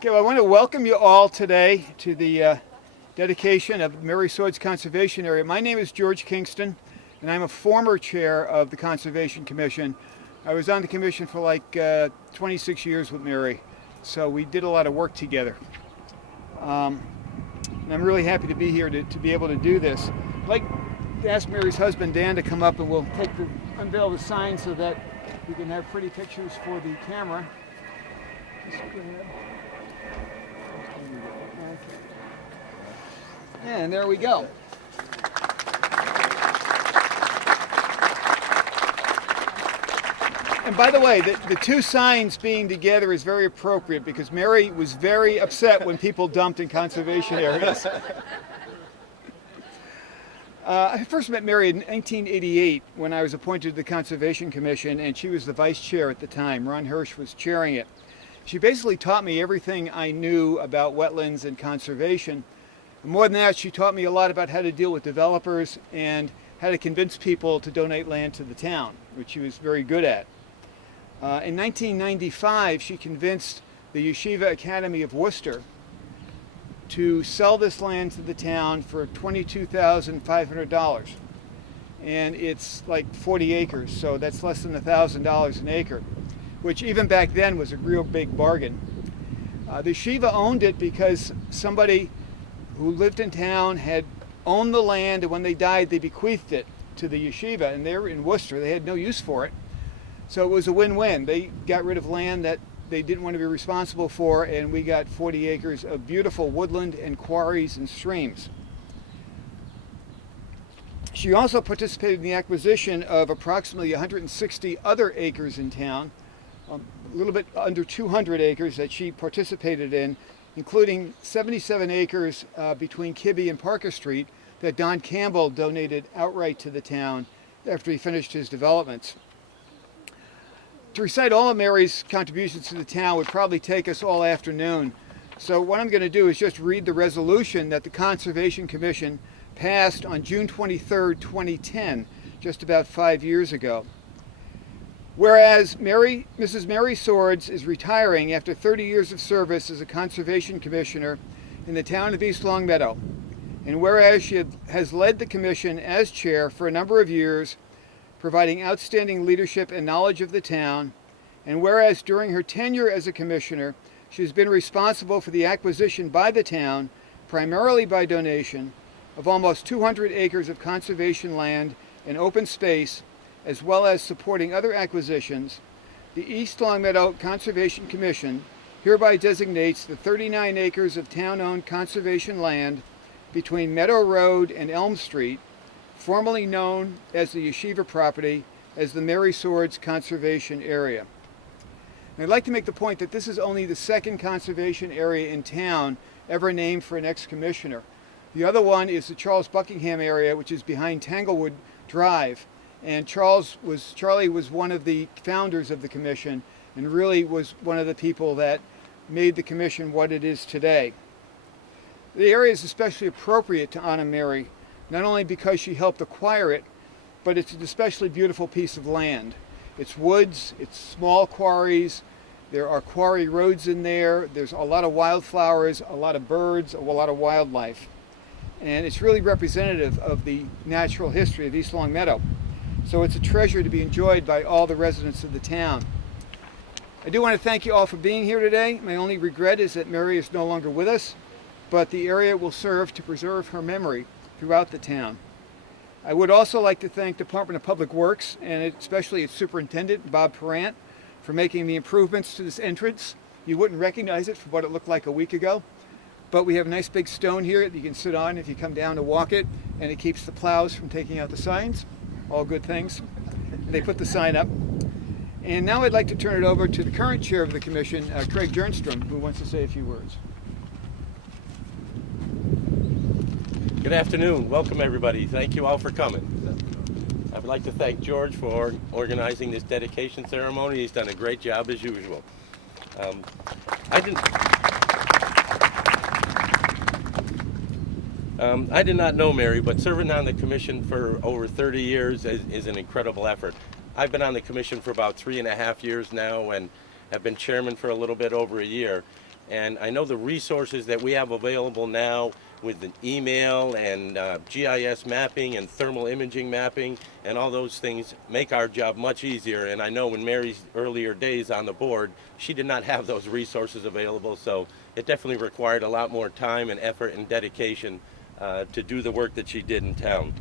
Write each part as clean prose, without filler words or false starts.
Okay, well, I want to welcome you all today to the dedication of Mary Swords Conservation Area. My name is George Kingston, and I'm a former chair of the Conservation Commission. I was on the commission for like 26 years with Mary, so we did a lot of work together. And I'm really happy to be here to be able to do this. I'd like to ask Mary's husband, Dan, to come up and we'll unveil the sign so that we can have pretty pictures for the camera. Just go ahead. And there we go. And by the way, the two signs being together is very appropriate because Mary was very upset when people dumped in conservation areas. I first met Mary in 1988 when I was appointed to the Conservation Commission, and she was the vice chair at the time. Ron Hirsch was chairing it. She basically taught me everything I knew about wetlands and conservation. More than that, she taught me a lot about how to deal with developers and how to convince people to donate land to the town, which she was very good at. In 1995, she convinced the Yeshiva Academy of Worcester to sell this land to the town for $22,500. And it's like 40 acres, so that's less than $1,000 an acre, which even back then was a real big bargain. The yeshiva owned it because somebody who lived in town had owned the land, and when they died they bequeathed it to the yeshiva, and they were in Worcester. They had no use for it, so it was a win-win. They got rid of land that they didn't want to be responsible for, and we got 40 acres of beautiful woodland and quarries and streams. She also participated in the acquisition of approximately 160 other acres in town, a little bit under 200 acres that she participated in, including 77 acres between Kibbe and Parker Street that Don Campbell donated outright to the town after he finished his developments. To recite all of Mary's contributions to the town would probably take us all afternoon. So what I'm going to do is just read the resolution that the Conservation Commission passed on June 23, 2010, just about 5 years ago. Whereas Mrs. Mary Swords is retiring after 30 years of service as a Conservation Commissioner in the town of East Longmeadow, and whereas she has led the Commission as chair for a number of years, providing outstanding leadership and knowledge of the town, and whereas during her tenure as a Commissioner, she has been responsible for the acquisition by the town, primarily by donation, of almost 200 acres of conservation land and open space, as well as supporting other acquisitions, the East Longmeadow Conservation Commission hereby designates the 39 acres of town-owned conservation land between Meadow Road and Elm Street, formerly known as the Yeshiva property, as the Mary Swords Conservation Area. And I'd like to make the point that this is only the second conservation area in town ever named for an ex-commissioner. The other one is the Charles Buckingham area, which is behind Tanglewood Drive. And Charlie was one of the founders of the commission and really was one of the people that made the commission what it is today. The area is especially appropriate to honor Mary, not only because she helped acquire it, but it's an especially beautiful piece of land. It's woods, it's small quarries, there are quarry roads in there, there's a lot of wildflowers, a lot of birds, a lot of wildlife. And it's really representative of the natural history of East Longmeadow. So it's a treasure to be enjoyed by all the residents of the town. I do want to thank you all for being here today. My only regret is that Mary is no longer with us, but the area will serve to preserve her memory throughout the town. I would also like to thank Department of Public Works, and especially its superintendent, Bob Perrant, for making the improvements to this entrance. You wouldn't recognize it from what it looked like a week ago, but we have a nice big stone here that you can sit on if you come down to walk it, and it keeps the plows from taking out the signs. All good things. And they put the sign up. And now I'd like to turn it over to the current chair of the commission, Craig Jernstrom, who wants to say a few words. Good afternoon. Welcome, everybody. Thank you all for coming. I would like to thank George for organizing this dedication ceremony. He's done a great job as usual. I did not know Mary, but serving on the commission for over 30 years is an incredible effort. I've been on the commission for about 3.5 years now and have been chairman for a little bit over a year. And I know the resources that we have available now with the email and GIS mapping and thermal imaging mapping and all those things make our job much easier. And I know in Mary's earlier days on the board, she did not have those resources available, so it definitely required a lot more time and effort and dedication to do the work that she did in town.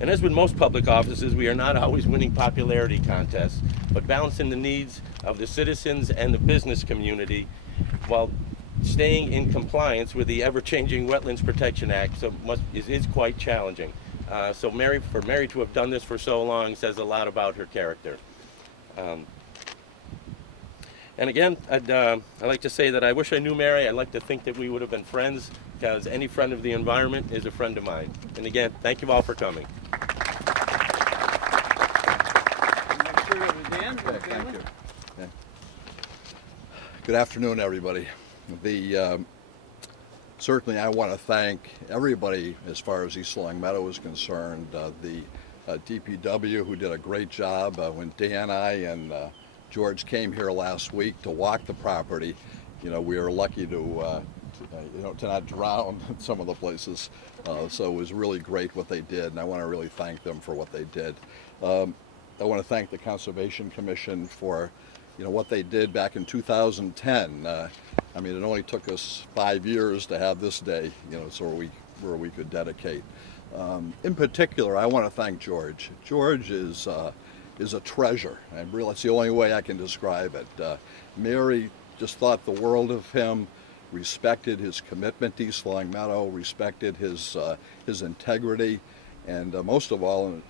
And as with most public offices, we are not always winning popularity contests, but balancing the needs of the citizens and the business community while staying in compliance with the ever-changing Wetlands Protection Act is quite challenging. So for Mary to have done this for so long says a lot about her character. And again, I'd like to say that I wish I knew Mary. I'd like to think that we would have been friends, because any friend of the environment is a friend of mine. And again, thank you all for coming. Thank you. Yeah. Good afternoon, everybody. Certainly I want to thank everybody as far as East Long Meadow is concerned. The DPW, who did a great job when Dan, I, and George came here last week to walk the property. We were lucky to not drown in some of the places. So it was really great what they did, and I want to really thank them for what they did. I want to thank the Conservation Commission for what they did back in 2010. I mean, it only took us 5 years to have this day, so where we could dedicate. In particular, I want to thank George. George is a treasure. That's the only way I can describe it. Mary just thought the world of him, respected his commitment to East Long Meadow, respected his integrity, and most of all,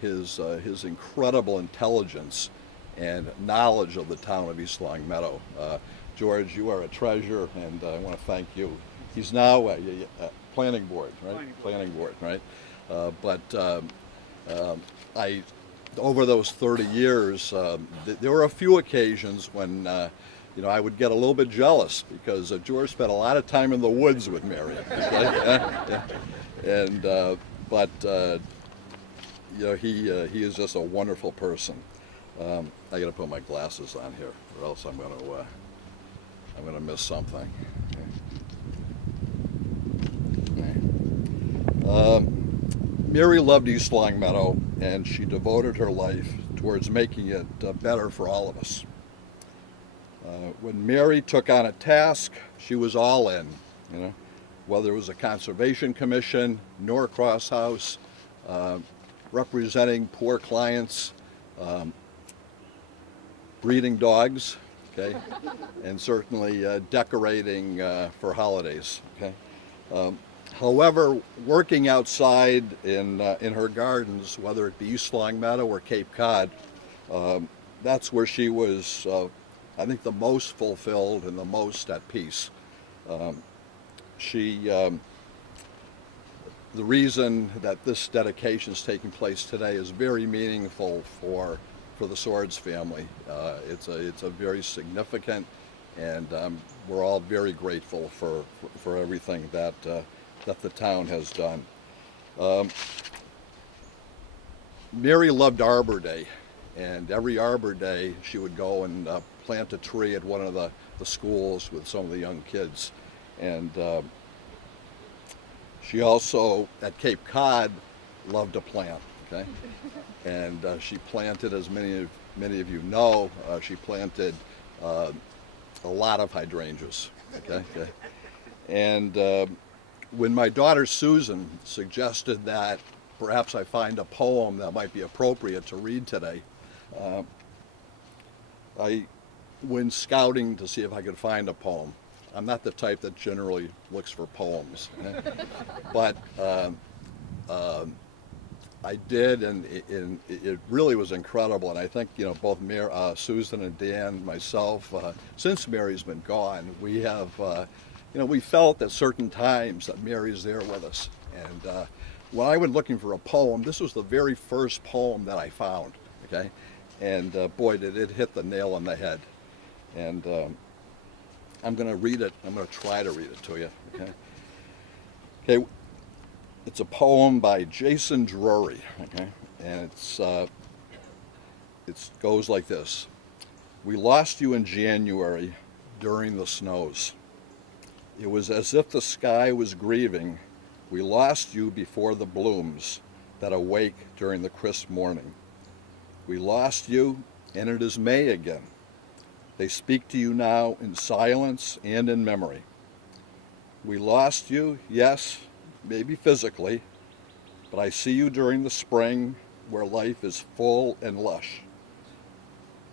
his incredible intelligence and knowledge of the town of East Long Meadow. George, you are a treasure, and I want to thank you. He's now planning board, right? Planning board, right? Over those 30 years, there were a few occasions when I would get a little bit jealous, because George spent a lot of time in the woods with Mary. Okay? And he is just a wonderful person. I got to put my glasses on here, or else I'm going to miss something. Okay. Mary loved East Long Meadow, and she devoted her life towards making it better for all of us. When Mary took on a task, she was all in. Whether it was a Conservation Commission, Norcross House, representing poor clients, breeding dogs, okay, and certainly decorating for holidays, okay. However, working outside in her gardens, whether it be East Long Meadow or Cape Cod, that's where she was, I think, the most fulfilled and the most at peace. The reason that this dedication is taking place today is very meaningful for the Swords family. It's a very significant, and we're all very grateful for everything that the town has done. Mary loved Arbor Day, and every Arbor Day she would go and plant a tree at one of the schools with some of the young kids. And she also, at Cape Cod, loved to plant, okay? And she planted, as many of you know, she planted a lot of hydrangeas, okay? And when my daughter Susan suggested that perhaps I find a poem that might be appropriate to read today, I went scouting to see if I could find a poem. I'm not the type that generally looks for poems, but I did, and it really was incredible. And I think both Susan and Dan, myself, since Mary's been gone, we have we felt at certain times that Mary's there with us. And when I went looking for a poem, this was the very first poem that I found. Okay, and boy, did it hit the nail on the head. And I'm going to read it. I'm going to try to read it to you. Okay. Okay. It's a poem by Jason Drury. Okay, and it goes like this: We lost you in January during the snows. It was as if the sky was grieving. We lost you before the blooms that awake during the crisp morning. We lost you, and it is May again. They speak to you now in silence and in memory. We lost you, yes, maybe physically, but I see you during the spring where life is full and lush.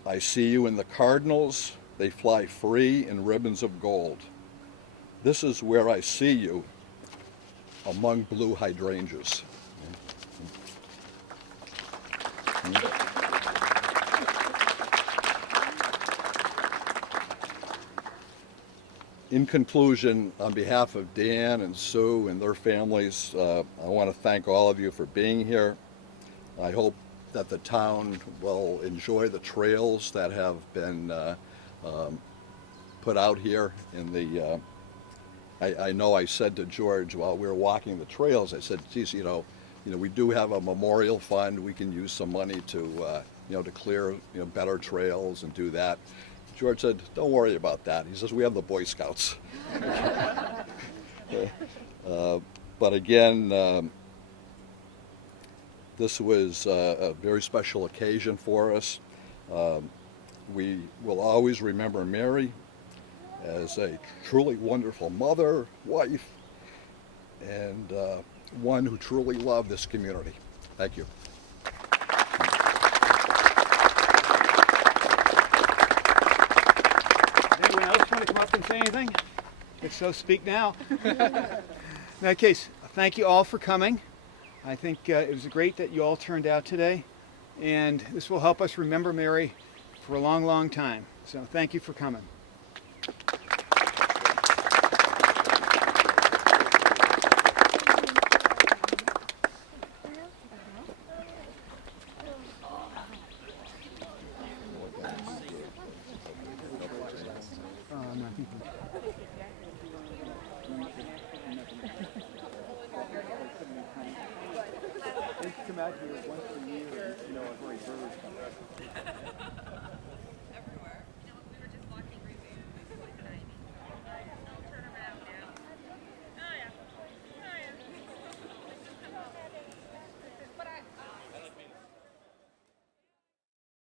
I see you in the cardinals. They fly free in ribbons of gold. This is where I see you among blue hydrangeas. In conclusion, on behalf of Dan and Sue and their families, I want to thank all of you for being here. I hope that the town will enjoy the trails that have been put out here in the I know I said to George while we were walking the trails, I said, geez, we do have a memorial fund. We can use some money to, to clear, better trails and do that. George said, don't worry about that. He says, we have the Boy Scouts. But again, this was a very special occasion for us. We will always remember Mary as a truly wonderful mother, wife, and one who truly loved this community. Thank you. Anyone else want to come up and say anything? If so, speak now. In that case, thank you all for coming. I think it was great that you all turned out today, and this will help us remember Mary for a long, long time. So thank you for coming. Come out here once a year, for a bird.